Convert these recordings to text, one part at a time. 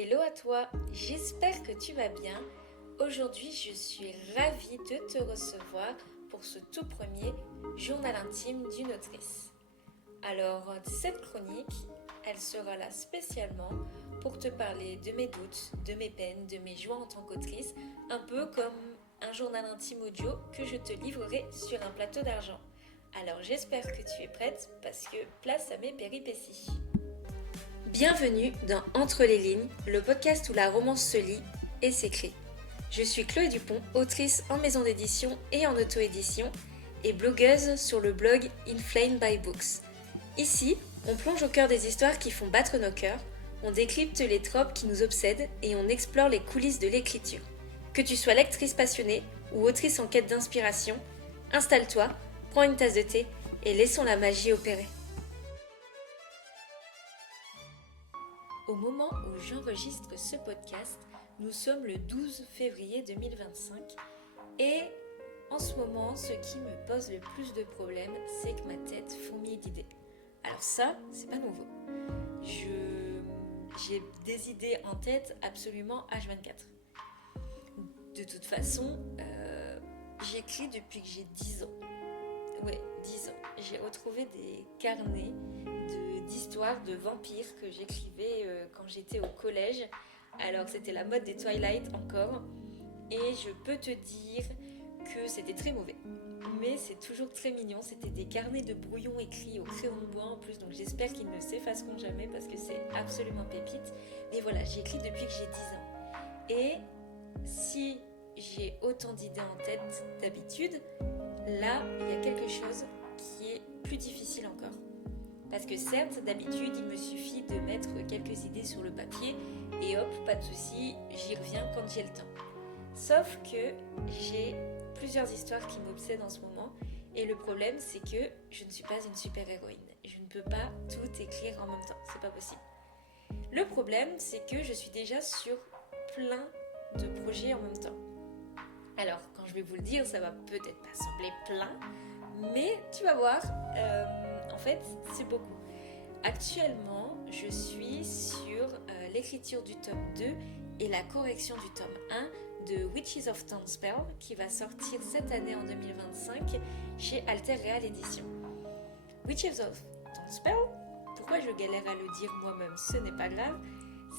Hello à toi, j'espère que tu vas bien. Aujourd'hui, je suis ravie de te recevoir pour ce tout premier journal intime d'une autrice. Alors, cette chronique, elle sera là spécialement pour te parler de mes doutes, de mes peines, de mes joies en tant qu'autrice, un peu comme un journal intime audio que je te livrerai sur un plateau d'argent. Alors, j'espère que tu es prête parce que place à mes péripéties. Bienvenue dans Entre les lignes, le podcast où la romance se lit et s'écrit. Je suis Chloé Dupont, autrice en maison d'édition et en auto-édition et blogueuse sur le blog Inflamed by Books. Ici, on plonge au cœur des histoires qui font battre nos cœurs, on décrypte les tropes qui nous obsèdent et on explore les coulisses de l'écriture. Que tu sois lectrice passionnée ou autrice en quête d'inspiration, installe-toi, prends une tasse de thé et laissons la magie opérer. Au moment où j'enregistre ce podcast, nous sommes le 12 février 2025 et en ce moment, ce qui me pose le plus de problèmes, c'est que ma tête fourmille d'idées. Alors ça, c'est pas nouveau. J'ai des idées en tête absolument H24. De toute façon, j'écris depuis que j'ai 10 ans. Ouais, 10 ans. J'ai retrouvé des carnets d'histoires de vampires que j'écrivais quand j'étais au collège. Alors c'était la mode des Twilight encore. Et je peux te dire que c'était très mauvais. Mais c'est toujours très mignon. C'était des carnets de brouillon écrits au crayon de bois en plus. Donc j'espère qu'ils ne s'effaceront jamais parce que c'est absolument pépite. Mais voilà, j'écris depuis que j'ai 10 ans. Et si j'ai autant d'idées en tête d'habitude, là, il y a quelque chose qui est plus difficile encore. Parce que certes, d'habitude, il me suffit de mettre quelques idées sur le papier et hop, pas de souci, j'y reviens quand j'ai le temps. Sauf que j'ai plusieurs histoires qui m'obsèdent en ce moment et le problème, c'est que je ne suis pas une super-héroïne. Je ne peux pas tout écrire en même temps, c'est pas possible. Le problème, c'est que je suis déjà sur plein de projets en même temps. Alors, quand je vais vous le dire, ça va peut-être pas sembler plein, mais tu vas voir, en fait, c'est beaucoup. Actuellement, je suis sur l'écriture du tome 2 et la correction du tome 1 de Witches of Tonspell qui va sortir cette année en 2025 chez Alter Real Édition. Witches of Tonspell, pourquoi je galère à le dire moi-même, ce n'est pas grave,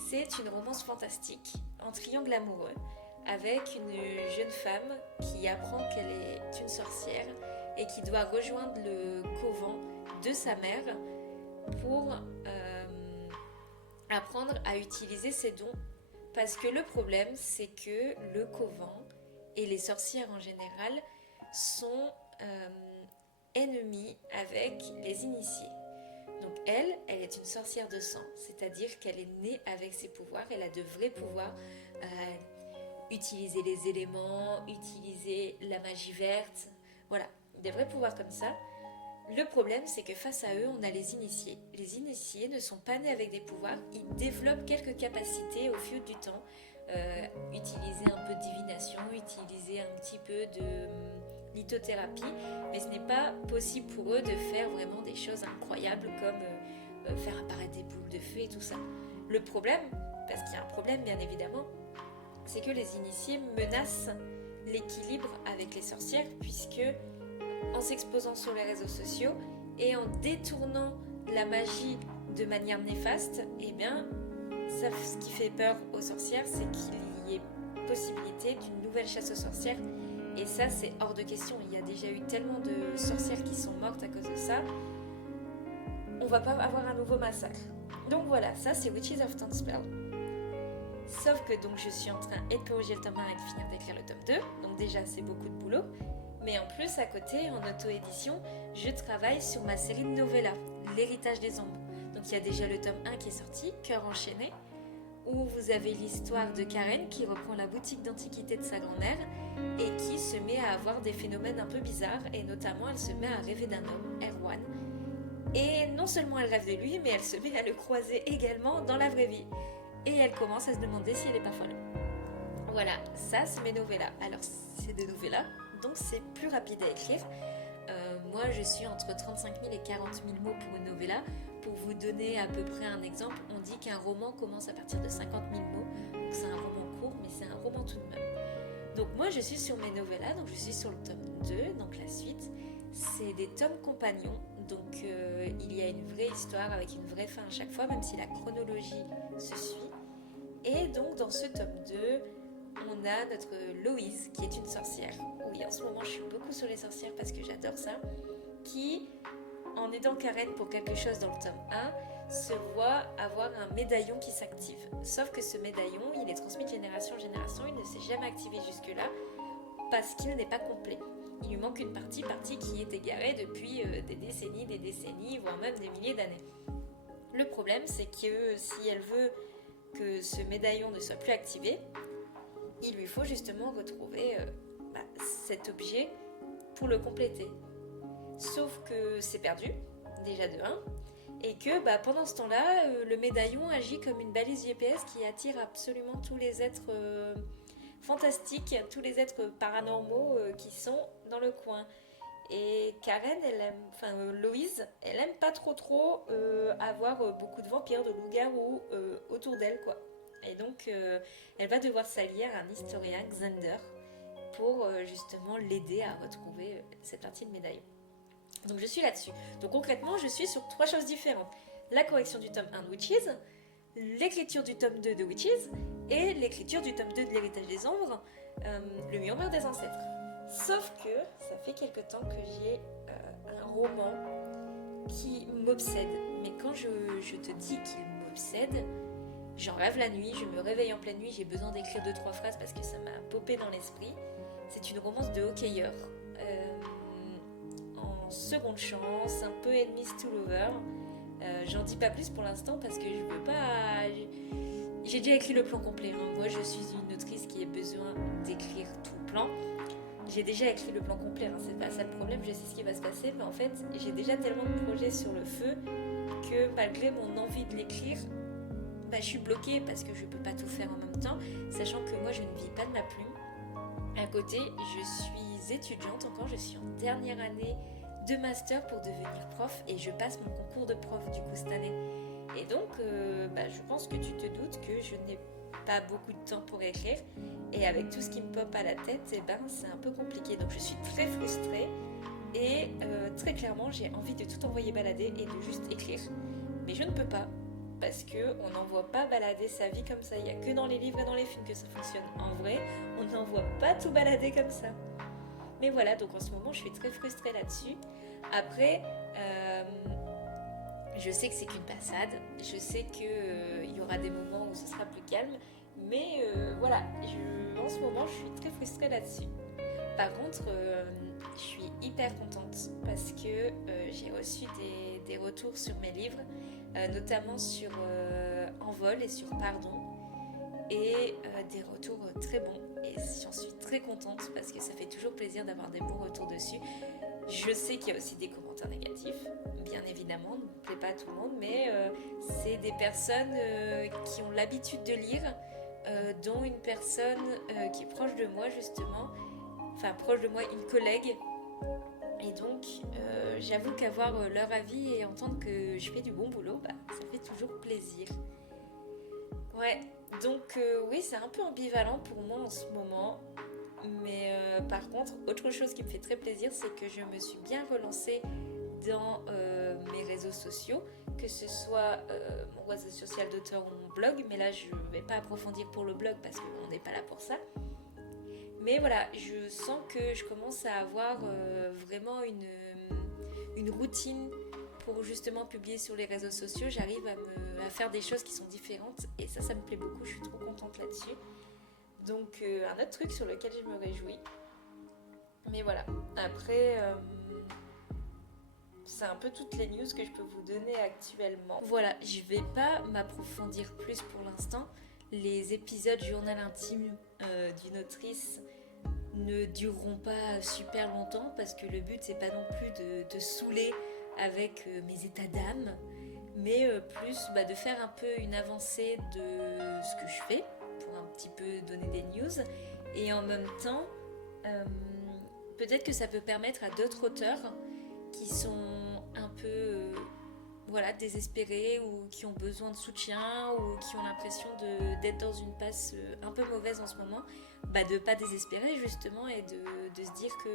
c'est une romance fantastique en triangle amoureux avec une jeune femme qui apprend qu'elle est une sorcière et qui doit rejoindre le couvent de sa mère pour apprendre à utiliser ses dons. Parce que le problème, c'est que le couvent et les sorcières en général sont ennemies avec les initiés. Donc elle est une sorcière de sang, c'est-à-dire qu'elle est née avec ses pouvoirs, elle a de vrais pouvoirs, utiliser les éléments, utiliser la magie verte, voilà, des vrais pouvoirs comme ça. Le problème, c'est que face à eux, on a les initiés. Les initiés ne sont pas nés avec des pouvoirs, ils développent quelques capacités au fil du temps. Utiliser un peu de divination, utiliser un petit peu de lithothérapie, mais ce n'est pas possible pour eux de faire vraiment des choses incroyables comme faire apparaître des boules de feu et tout ça. Le problème, parce qu'il y a un problème bien évidemment, c'est que les initiés menacent l'équilibre avec les sorcières puisque en s'exposant sur les réseaux sociaux et en détournant la magie de manière néfaste, eh bien, ça, ce qui fait peur aux sorcières, c'est qu'il y ait possibilité d'une nouvelle chasse aux sorcières. Et ça, c'est hors de question. Il y a déjà eu tellement de sorcières qui sont mortes à cause de ça. On va pas avoir un nouveau massacre. Donc voilà, ça c'est Witches of Tonspell. Sauf que donc je suis en train de corriger le tome 1 et de finir d'écrire le tome 2. Donc déjà, c'est beaucoup de boulot. Mais en plus, à côté, en auto-édition, je travaille sur ma série de novellas, L'héritage des ombres. Donc il y a déjà le tome 1 qui est sorti, Cœur enchaîné, où vous avez l'histoire de Karen qui reprend la boutique d'antiquité de sa grand-mère et qui se met à avoir des phénomènes un peu bizarres, et notamment elle se met à rêver d'un homme, Erwan. Et non seulement elle rêve de lui, mais elle se met à le croiser également dans la vraie vie. Et elle commence à se demander si elle n'est pas folle. Voilà, ça c'est mes novellas. Alors c'est des novellas, donc c'est plus rapide à écrire. Moi je suis entre 35 000 et 40 000 mots pour une novella. Pour vous donner à peu près un exemple, on dit qu'un roman commence à partir de 50 000 mots c'est un roman tout de même. Donc moi je suis sur mes novellas, donc je suis sur le tome 2, donc la suite. C'est des tomes compagnons, donc il y a une vraie histoire avec une vraie fin à chaque fois, même si la chronologie se suit. Et donc dans ce tome 2, on a notre Loïse qui est une sorcière. Oui, en ce moment je suis beaucoup sur les sorcières parce que j'adore ça. Qui, en aidant Karen pour quelque chose dans le tome 1, se voit avoir un médaillon qui s'active. Sauf que ce médaillon, il est transmis de génération en génération, il ne s'est jamais activé jusque-là parce qu'il n'est pas complet. Il lui manque une partie qui est égarée depuis des décennies, voire même des milliers d'années. Le problème, c'est que si elle veut que ce médaillon ne soit plus activé, il lui faut justement retrouver cet objet pour le compléter. Sauf que c'est perdu, déjà de 1, et que pendant ce temps-là, le médaillon agit comme une balise GPS qui attire absolument tous les êtres fantastiques, tous les êtres paranormaux qui sont dans le coin. Et Karen, Loïse, elle aime pas trop avoir beaucoup de vampires, de loups-garous autour d'elle, quoi. Et donc, elle va devoir s'allier à un historien, Xander, pour justement l'aider à retrouver cette partie de médaillon. Donc je suis là-dessus. Donc concrètement, je suis sur 3 choses différentes. La correction du tome 1 de Witches, l'écriture du tome 2 de Witches, et l'écriture du tome 2 de l'héritage des ombres, le murmure des ancêtres. Sauf que ça fait quelque temps que j'ai un roman qui m'obsède. Mais quand je te dis qu'il m'obsède, j'en rêve la nuit, je me réveille en pleine nuit, j'ai besoin d'écrire 2-3 phrases parce que ça m'a popé dans l'esprit. C'est une romance de hockeyeur. Seconde chance, un peu enemies to lover. J'en dis pas plus pour l'instant parce que je veux pas. J'ai déjà écrit le plan complet. Moi, je suis une autrice qui a besoin d'écrire tout le plan. J'ai déjà écrit le plan complet. C'est pas ça le problème. Je sais ce qui va se passer, mais en fait, j'ai déjà tellement de projets sur le feu que malgré mon envie de l'écrire, je suis bloquée parce que je peux pas tout faire en même temps, sachant que moi, je ne vis pas de ma plume. À côté, je suis étudiante encore. Je suis en dernière année de master pour devenir prof et je passe mon concours de prof du coup cette année. Et donc je pense que tu te doutes que je n'ai pas beaucoup de temps pour écrire et avec tout ce qui me pop à la tête, c'est un peu compliqué. Donc je suis très frustrée et très clairement j'ai envie de tout envoyer balader et de juste écrire. Mais je ne peux pas parce qu'on n'envoie pas balader sa vie comme ça. Il n'y a que dans les livres et dans les films que ça fonctionne. En vrai, on n'envoie pas tout balader comme ça. Mais voilà, donc en ce moment, je suis très frustrée là-dessus. Après, je sais que c'est qu'une passade. Je sais qu'il y aura des moments où ce sera plus calme. Mais voilà, en ce moment, je suis très frustrée là-dessus. Par contre, je suis hyper contente parce que j'ai reçu des retours sur mes livres, notamment sur Envol et sur Pardon. Et des retours très bons et j'en suis très contente parce que ça fait toujours plaisir d'avoir des bons retours dessus. Je sais qu'il y a aussi des commentaires négatifs, bien évidemment, ne plaît pas à tout le monde, mais c'est des personnes qui ont l'habitude de lire, dont une personne qui est proche de moi justement, enfin proche de moi, une collègue. Et donc j'avoue qu'avoir leur avis et entendre que je fais du bon boulot, ça fait toujours plaisir. Ouais, donc oui, c'est un peu ambivalent pour moi en ce moment. Mais par contre, autre chose qui me fait très plaisir, c'est que je me suis bien relancée dans mes réseaux sociaux, que ce soit mon réseau social d'auteur ou mon blog. Mais là, je ne vais pas approfondir pour le blog parce qu'on n'est pas là pour ça. Mais voilà, je sens que je commence à avoir vraiment une routine pour justement publier sur les réseaux sociaux. J'arrive à faire des choses qui sont différentes et ça me plaît beaucoup, je suis trop contente là-dessus. Donc un autre truc sur lequel je me réjouis. Mais voilà, après c'est un peu toutes les news que je peux vous donner actuellement. Voilà, je vais pas m'approfondir plus pour l'instant. Les épisodes journal intime d'une autrice ne dureront pas super longtemps parce que le but c'est pas non plus de saouler avec mes états d'âme, mais plus de faire un peu une avancée de ce que je fais pour un petit peu donner des news et en même temps peut-être que ça peut permettre à d'autres auteurs qui sont un peu voilà, désespérés ou qui ont besoin de soutien ou qui ont l'impression d'être dans une passe un peu mauvaise en ce moment, de ne pas désespérer justement et de se dire que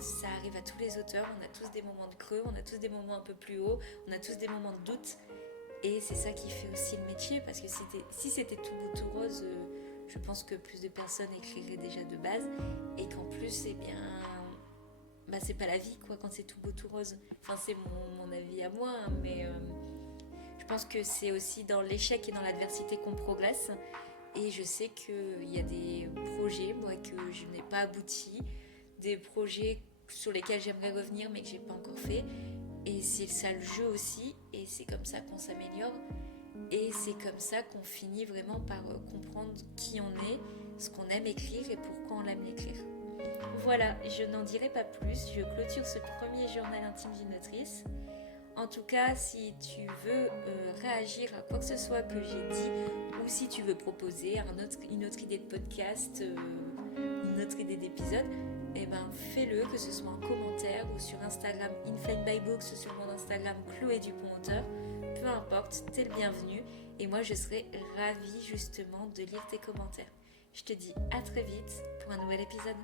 ça arrive à tous les auteurs, on a tous des moments de creux, on a tous des moments un peu plus hauts, on a tous des moments de doute et c'est ça qui fait aussi le métier parce que si c'était tout beau tout rose, je pense que plus de personnes écriraient déjà de base et qu'en plus, eh bien, c'est pas la vie quoi quand c'est tout beau tout rose. Enfin, c'est mon avis à moi, hein, mais je pense que c'est aussi dans l'échec et dans l'adversité qu'on progresse. Et je sais qu'il y a des projets, moi, que je n'ai pas abouti, des projets sur lesquels j'aimerais revenir mais que j'ai pas encore fait. Et c'est ça le jeu aussi, et c'est comme ça qu'on s'améliore. Et c'est comme ça qu'on finit vraiment par comprendre qui on est, ce qu'on aime écrire et pourquoi on aime l'écrire. Voilà, je n'en dirai pas plus, je clôture ce premier journal intime d'une autrice. En tout cas, si tu veux réagir à quoi que ce soit que j'ai dit, ou si tu veux proposer une autre idée de podcast, une autre idée d'épisode, fais-le, que ce soit en commentaire ou sur Instagram Inflamed by Books ou sur mon Instagram Chloé Dupont Auteur. Peu importe, t'es le bienvenu et moi je serai ravie justement de lire tes commentaires. Je te dis à très vite pour un nouvel épisode.